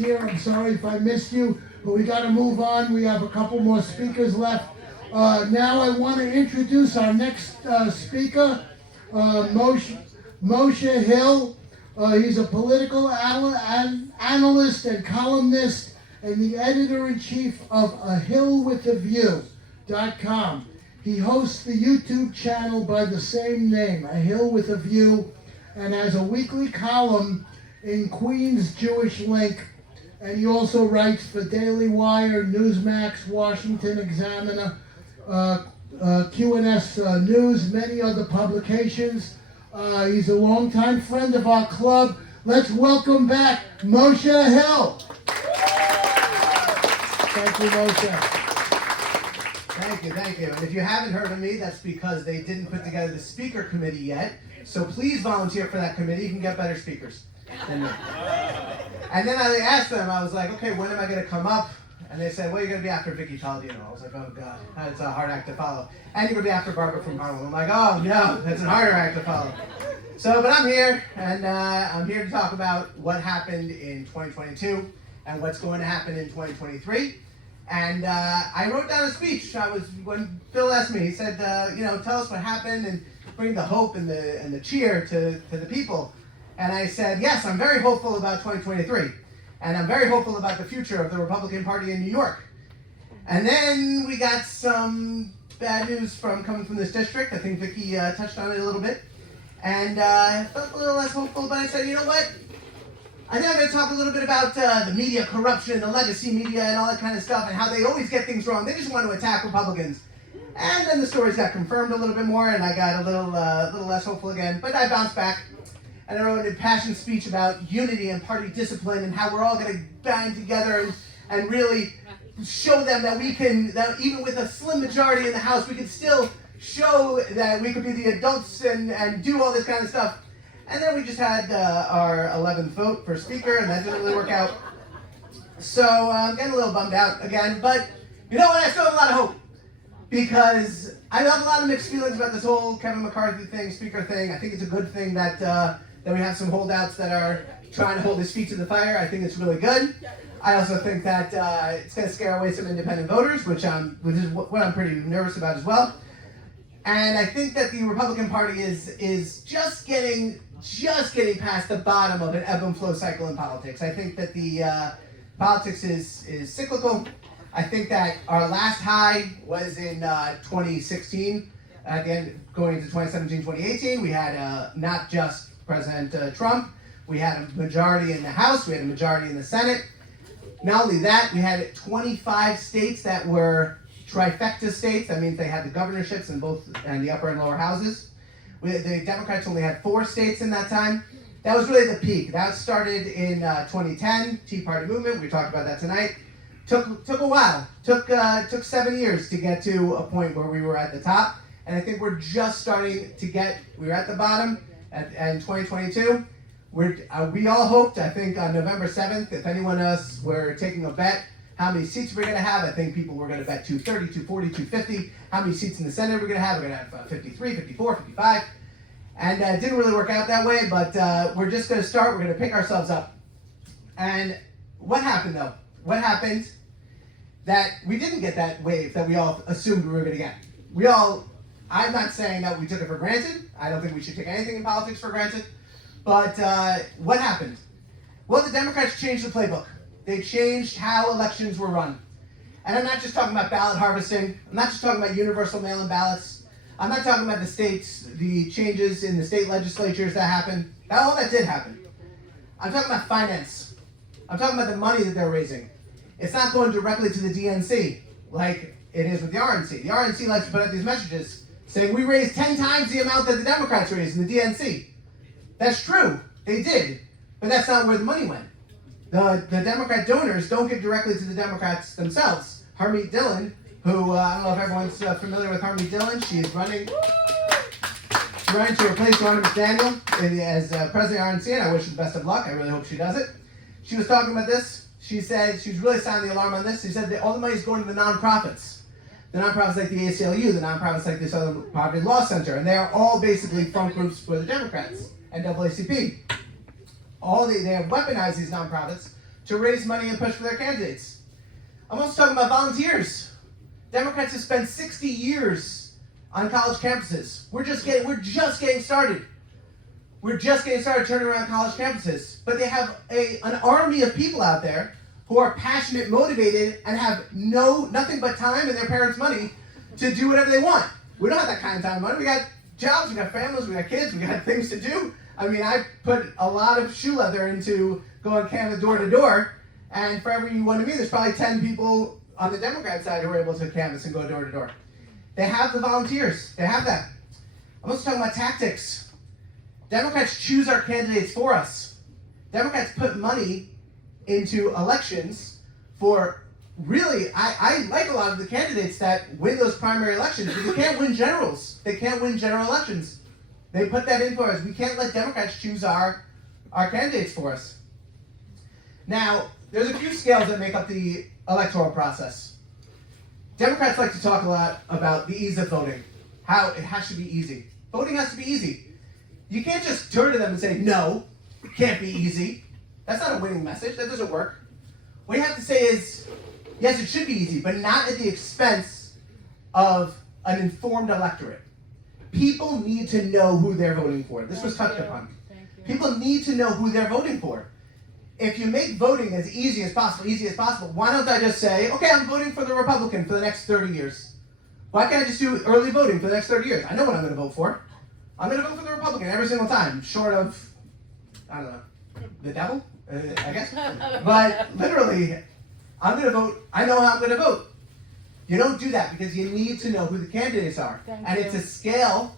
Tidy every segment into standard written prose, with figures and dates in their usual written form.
Here, I'm sorry if I missed you, but we got to move on. We have a couple more speakers left. Now I want to introduce our next speaker, Moshe Hill. He's a political analyst and columnist and the editor-in-chief of ahillwithaview.com. He hosts the YouTube channel by the same name, A Hill with a View, and has a weekly column in Queens Jewish Link. And he also writes for Daily Wire, Newsmax, Washington Examiner, QNS News, many other publications. He's a longtime friend of our club. Let's welcome back Moshe Hill. Thank you, Moshe. Thank you. And if you haven't heard of me, that's because they didn't put together the speaker committee yet. So please volunteer for that committee. You can get better speakers than me. And then I asked them, I was like, okay, when am I going to come up? And they said, well, you're going to be after Vicky Palladino. I was like, oh, God, that's a hard act to follow. And you're going to be after Barbara from Harlem. I'm like, oh, no, that's a harder act to follow. So, but I'm here, and I'm here to talk about what happened in 2022 and what's going to happen in 2023. And I wrote down a speech. When Phil asked me, he said, tell us what happened and bring the hope and the cheer to the people. And I said, yes, I'm very hopeful about 2023. And I'm very hopeful about the future of the Republican Party in New York. And then we got some bad news coming from this district. I think Vicky touched on it a little bit. And I felt a little less hopeful, but I said, you know what? I think I'm going to talk a little bit about the media corruption, the legacy media, and all that kind of stuff, and how they always get things wrong. They just want to attack Republicans. And then the stories got confirmed a little bit more, and I got a little less hopeful again. But I bounced back, and I wrote an impassioned speech about unity and party discipline, and how we're all going to band together and really show them that that even with a slim majority in the House, we can still show that we could be the adults and do all this kind of stuff. And then we just had our 11th vote for speaker, and that didn't really work out. So I'm getting a little bummed out again. But you know what? I still have a lot of hope. Because I have a lot of mixed feelings about this whole Kevin McCarthy thing, speaker thing. I think it's a good thing that we have some holdouts that are trying to hold his feet to the fire. I think it's really good. I also think that it's going to scare away some independent voters, which is what I'm pretty nervous about as well. And I think that the Republican Party is just getting past the bottom of an ebb and flow cycle in politics. I think that the politics is cyclical. I think that our last high was in 2016. At the end, going into 2017, 2018, we had not just President Trump. We had a majority in the House. We had a majority in the Senate. Not only that, we had 25 states that were trifecta states. That means they had the governorships in both and the upper and lower houses. The Democrats only had 4 states in that time. That was really the peak. That started in 2010, Tea Party movement. We talked about that tonight. Took a while. Took 7 years to get to a point where we were at the top. And I think we're just starting to we were at the bottom in 2022. We all hoped, I think on November 7th, if anyone else were taking a bet, how many seats we're going to have. I think people were going to bet 230, 240, 250. How many seats in the Senate we're going to have. We're going to have 53, 54, 55. And it didn't really work out that way, but we're just going to start. We're going to pick ourselves up. And what happened, though? What happened that we didn't get that wave that we all assumed we were going to get? I'm not saying that we took it for granted. I don't think we should take anything in politics for granted. But what happened? Well, the Democrats changed the playbook. They changed how elections were run. And I'm not just talking about ballot harvesting. I'm not just talking about universal mail-in ballots. I'm not talking about the changes in the state legislatures that happened. All that did happen. I'm talking about finance. I'm talking about the money that they're raising. It's not going directly to the DNC like it is with the RNC. The RNC likes to put out these messages saying we raised 10 times the amount that the Democrats raised in the DNC. That's true. They did. But that's not where the money went. The Democrat donors don't give directly to the Democrats themselves. Harmeet Dillon, who I don't know if everyone's familiar with Harmeet Dillon. She is running to replace Ronna McDaniel as president of RNC, and I wish her the best of luck. I really hope she does it. She was talking about this. She said she's really sounding the alarm on this. She said that all the money is going to the nonprofits. The nonprofits like the ACLU, the nonprofits like the Southern Poverty Law Center, and they are all basically front groups for the Democrats and NAACP. They have weaponized these nonprofits to raise money and push for their candidates. I'm also talking about volunteers. Democrats have spent 60 years on college campuses. We're just getting started. We're just getting started turning around college campuses. But they have an army of people out there who are passionate, motivated, and have nothing but time and their parents' money to do whatever they want. We don't have that kind of time and money. We got jobs, we got families, we got kids, we got things to do. I mean, I put a lot of shoe leather into going canvas door to door, and for every one of me, there's probably 10 people on the Democrat side who are able to canvass and go door to door. They have the volunteers. They have that. I'm also talking about tactics. Democrats choose our candidates for us. Democrats put money into elections for really, I like a lot of the candidates that win those primary elections, but they can't win generals. They can't win general elections. They put that in for us. We can't let Democrats choose our candidates for us. Now, there's a few scales that make up the electoral process. Democrats like to talk a lot about the ease of voting, how it has to be easy. Voting has to be easy. You can't just turn to them and say, no, it can't be easy. That's not a winning message. That doesn't work. What you have to say is, yes, it should be easy, but not at the expense of an informed electorate. People need to know who they're voting for. This was touched upon. People need to know who they're voting for. If you make voting as easy as possible, why don't I just say, okay, I'm voting for the Republican for the next 30 years? Why can't I just do early voting for the next 30 years? I know what I'm going to vote for. I'm going to vote for the Republican every single time, short of, I don't know, the devil, I guess. But literally, I'm going to vote. I know how I'm going to vote. You don't do that because you need to know who the candidates are. It's a scale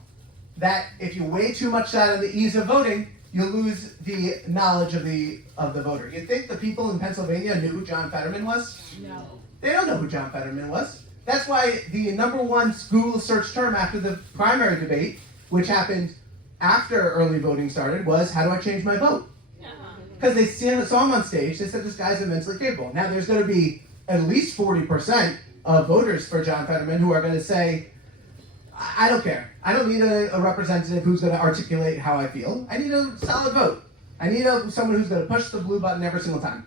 that if you weigh too much that on the ease of voting, you lose the knowledge of the voter. You think the people in Pennsylvania knew who John Fetterman was? No. They don't know who John Fetterman was. That's why the #1 Google search term after the primary debate, which happened after early voting started, was, how do I change my vote? Because they saw him on stage, they said this guy's immensely capable. Now there's going to be at least 40% of voters for John Fetterman who are going to say, I don't care. I don't need a representative who's going to articulate how I feel. I need a solid vote. I need someone who's going to push the blue button every single time.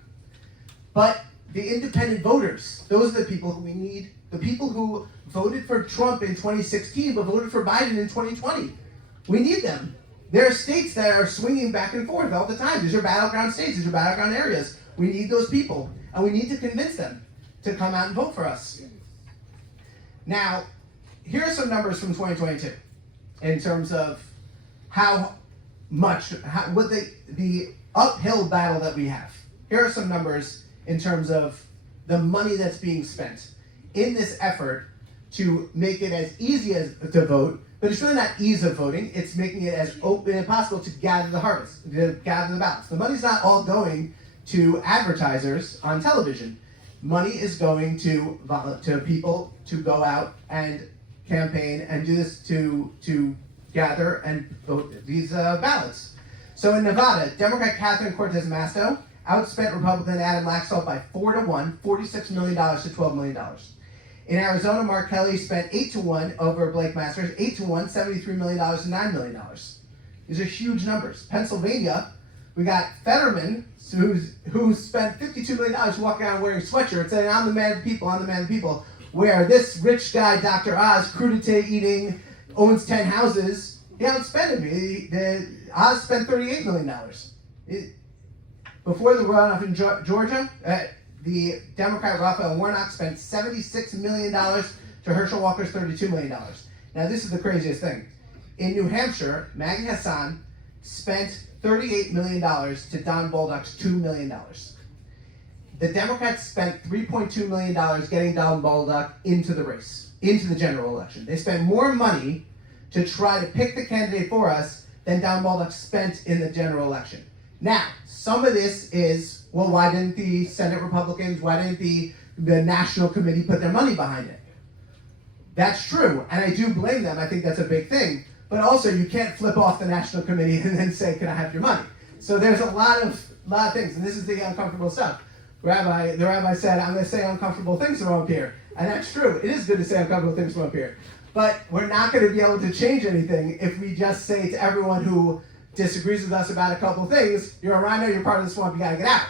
But the independent voters, those are the people who we need. The people who voted for Trump in 2016 but voted for Biden in 2020. We need them. There are states that are swinging back and forth all the time. These are battleground states. These are battleground areas. We need those people. And we need to convince them to come out and vote for us. Now, here are some numbers from 2022 in terms of what the uphill battle that we have. Here are some numbers in terms of the money that's being spent in this effort to make it as easy as to vote, but it's really not ease of voting, it's making it as open as possible to gather the harvest, to gather the ballots. The money's not all going to advertisers on television. Money is going to people to go out and campaign and do this to gather and vote these ballots. So in Nevada, Democrat Catherine Cortez Masto outspent Republican Adam Laxalt by 4-1, $46 million to $12 million. In Arizona, Mark Kelly spent 8-1 over Blake Masters, 8-1, $73 million to $9 million. These are huge numbers. Pennsylvania, we got Fetterman, who spent $52 million walking around wearing sweatshirts saying, I'm the man of the people, I'm the man of the people. Where this rich guy, Dr. Oz, crudité eating, owns 10 houses, he outspent him. Oz spent $38 million. Before the runoff in Georgia, the Democrat Raphael Warnock spent $76 million to Herschel Walker's $32 million. Now this is the craziest thing. In New Hampshire, Maggie Hassan spent $38 million to Don Bolduc's $2 million. The Democrats spent $3.2 million getting Don Bolduc into the race, into the general election. They spent more money to try to pick the candidate for us than Don Bolduc spent in the general election. Now, some of this is, well, why didn't the Senate Republicans, why didn't the National Committee put their money behind it? That's true, and I do blame them. I think that's a big thing. But also, you can't flip off the National Committee and then say, can I have your money? So there's a lot of things, and this is the uncomfortable stuff. The rabbi said, I'm going to say uncomfortable things from up here. And that's true. It is good to say uncomfortable things from up here. But we're not going to be able to change anything if we just say to everyone who disagrees with us about a couple things, you're a rhino, you're part of the swamp, you got to get out.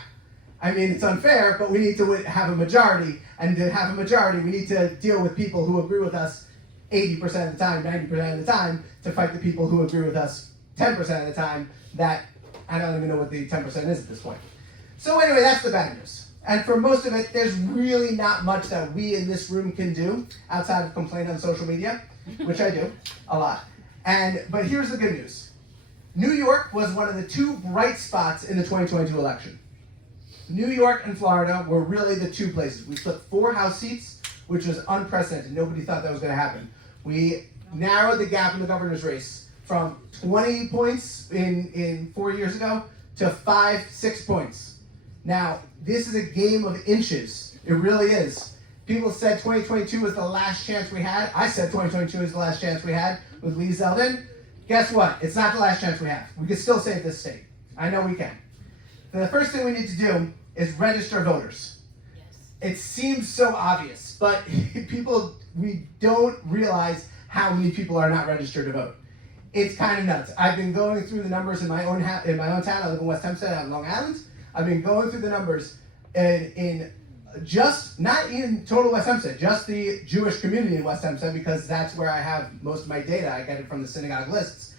I mean, it's unfair, but we need to have a majority. And to have a majority, we need to deal with people who agree with us 80% of the time, 90% of the time, to fight the people who agree with us 10% of the time that I don't even know what the 10% is at this point. So anyway, that's the bad news. And for most of it, there's really not much that we in this room can do outside of complain on social media, which I do a lot. But here's the good news. New York was one of the two bright spots in the 2022 election. New York and Florida were really the two places. We flipped 4 House seats, which was unprecedented. Nobody thought that was going to happen. We narrowed the gap in the governor's race from 20 points in 4 years ago to 5-6 points. Now, this is a game of inches. It really is. People said 2022 was the last chance we had. I said 2022 is the last chance we had with Lee Zeldin. Guess what? It's not the last chance we have. We can still save this state. I know we can. The first thing we need to do is register voters. It seems so obvious, but we don't realize how many people are not registered to vote. It's kind of nuts. I've been going through the numbers in my own town. I live in West Hempstead, out in Long Island. I've been going through the numbers in just, not in total West Hempstead, just the Jewish community in West Hempstead, because that's where I have most of my data. I get it from the synagogue lists.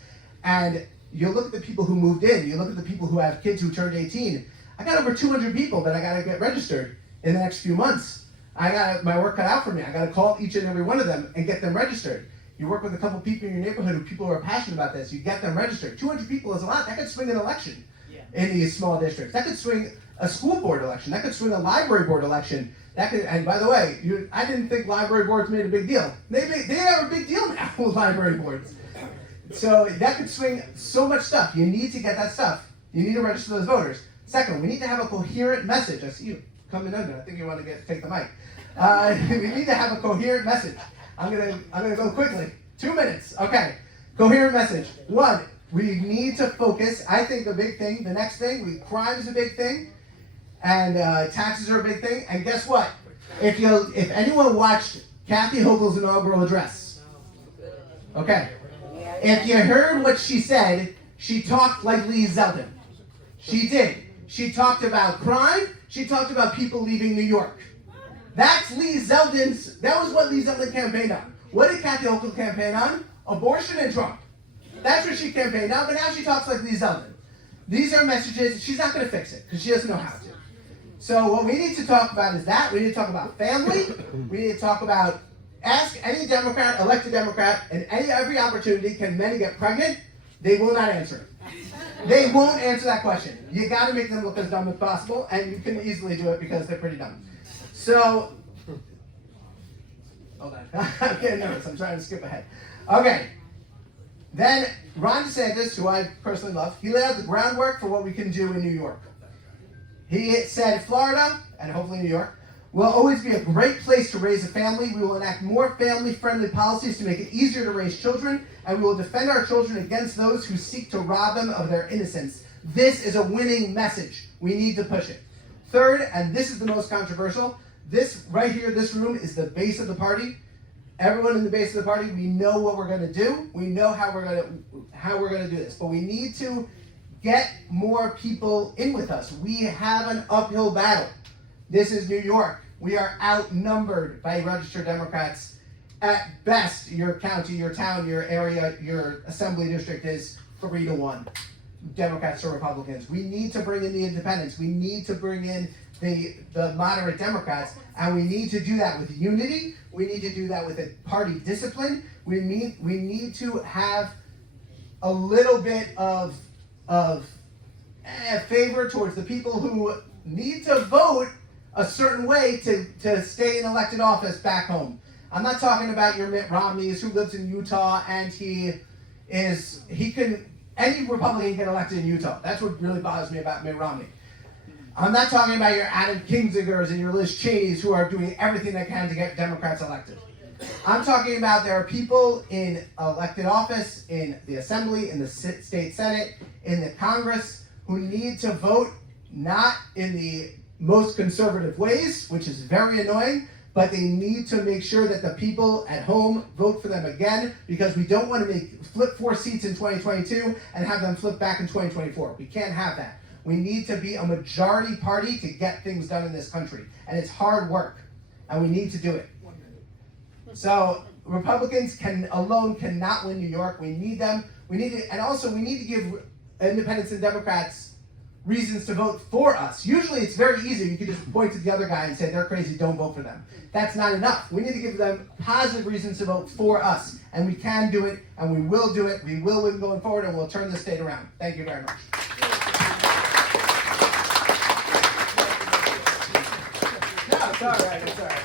And you look at the people who moved in, you look at the people who have kids who turned 18. I got over 200 people that I got to get registered in the next few months. I got my work cut out for me. I got to call each and every one of them and get them registered. You work with a couple people in your neighborhood who people are passionate about this. You get them registered. 200 people is a lot. That could swing an election in these small districts. That could swing a school board election. That could swing a library board election. And by the way, I didn't think library boards made a big deal. They are a big deal now with library boards. So that could swing so much stuff. You need to get that stuff. You need to register those voters. Second, we need to have a coherent message. I see you coming under. I think you want to take the mic. We need to have a coherent message. I'm gonna go quickly. 2 minutes. Okay. Coherent message. 1, we need to focus. I think the big thing, the next thing, crime is a big thing, and taxes are a big thing. And guess what? If anyone watched Kathy Hochul's inaugural address, okay, if you heard what she said, she talked like Lee Zeldin. She did. She talked about crime. She talked about people leaving New York. That was what Lee Zeldin campaigned on. What did Kathy Hochul campaign on? Abortion and Trump. That's what she campaigned on, but now she talks like Lee Zeldin. These are messages. She's not going to fix it because she doesn't know how to. So what we need to talk about is that. We need to talk about family. We need to talk about, ask any Democrat, elected Democrat, and every opportunity, can men get pregnant? They will not answer it. They won't answer that question. You got to make them look as dumb as possible, and you can easily do it because they're pretty dumb. So, hold on. I'm getting nervous. I'm trying to skip ahead. Okay. Then Ron DeSantis, who I personally love, he laid out the groundwork for what we can do in New York. He said Florida, and hopefully New York, will always be a great place to raise a family. We will enact more family-friendly policies to make it easier to raise children, and we will defend our children against those who seek to rob them of their innocence. This is a winning message. We need to push it. Third, and this is the most controversial, this right here, this room is the base of the party. Everyone in the base of the party, we know what we're going to do. We know how we're going to do this. But we need to get more people in with us. We have an uphill battle. This is New York. We are outnumbered by registered Democrats. At best, your county, your town, your area, your assembly district is 3-1. Democrats to Republicans. We need to bring in the independents. We need to bring in the moderate Democrats, and we need to do that with unity. We need to do that with a party discipline. We need to have a little bit of favor towards the people who need to vote a certain way to stay in elected office back home. I'm not talking about your Mitt Romneys who lives in Utah and any Republican can get elected in Utah. That's what really bothers me about Mitt Romney. I'm not talking about your Adam Kinzingers and your Liz Cheneys who are doing everything they can to get Democrats elected. I'm talking about there are people in elected office, in the Assembly, in the State Senate, in the Congress, who need to vote not in the most conservative ways, which is very annoying, but they need to make sure that the people at home vote for them again, because we don't want to flip 4 seats in 2022 and have them flip back in 2024. We can't have that. We need to be a majority party to get things done in this country. And it's hard work. And we need to do it. So Republicans alone cannot win New York. We need them. We need to, and also we need to give independents and Democrats reasons to vote for us. Usually it's very easy. You can just point to the other guy and say they're crazy, don't vote for them. That's not enough. We need to give them positive reasons to vote for us. And we can do it, and we will do it. We will win going forward, and we'll turn the state around. Thank you very much. No, it's all right. It's all right.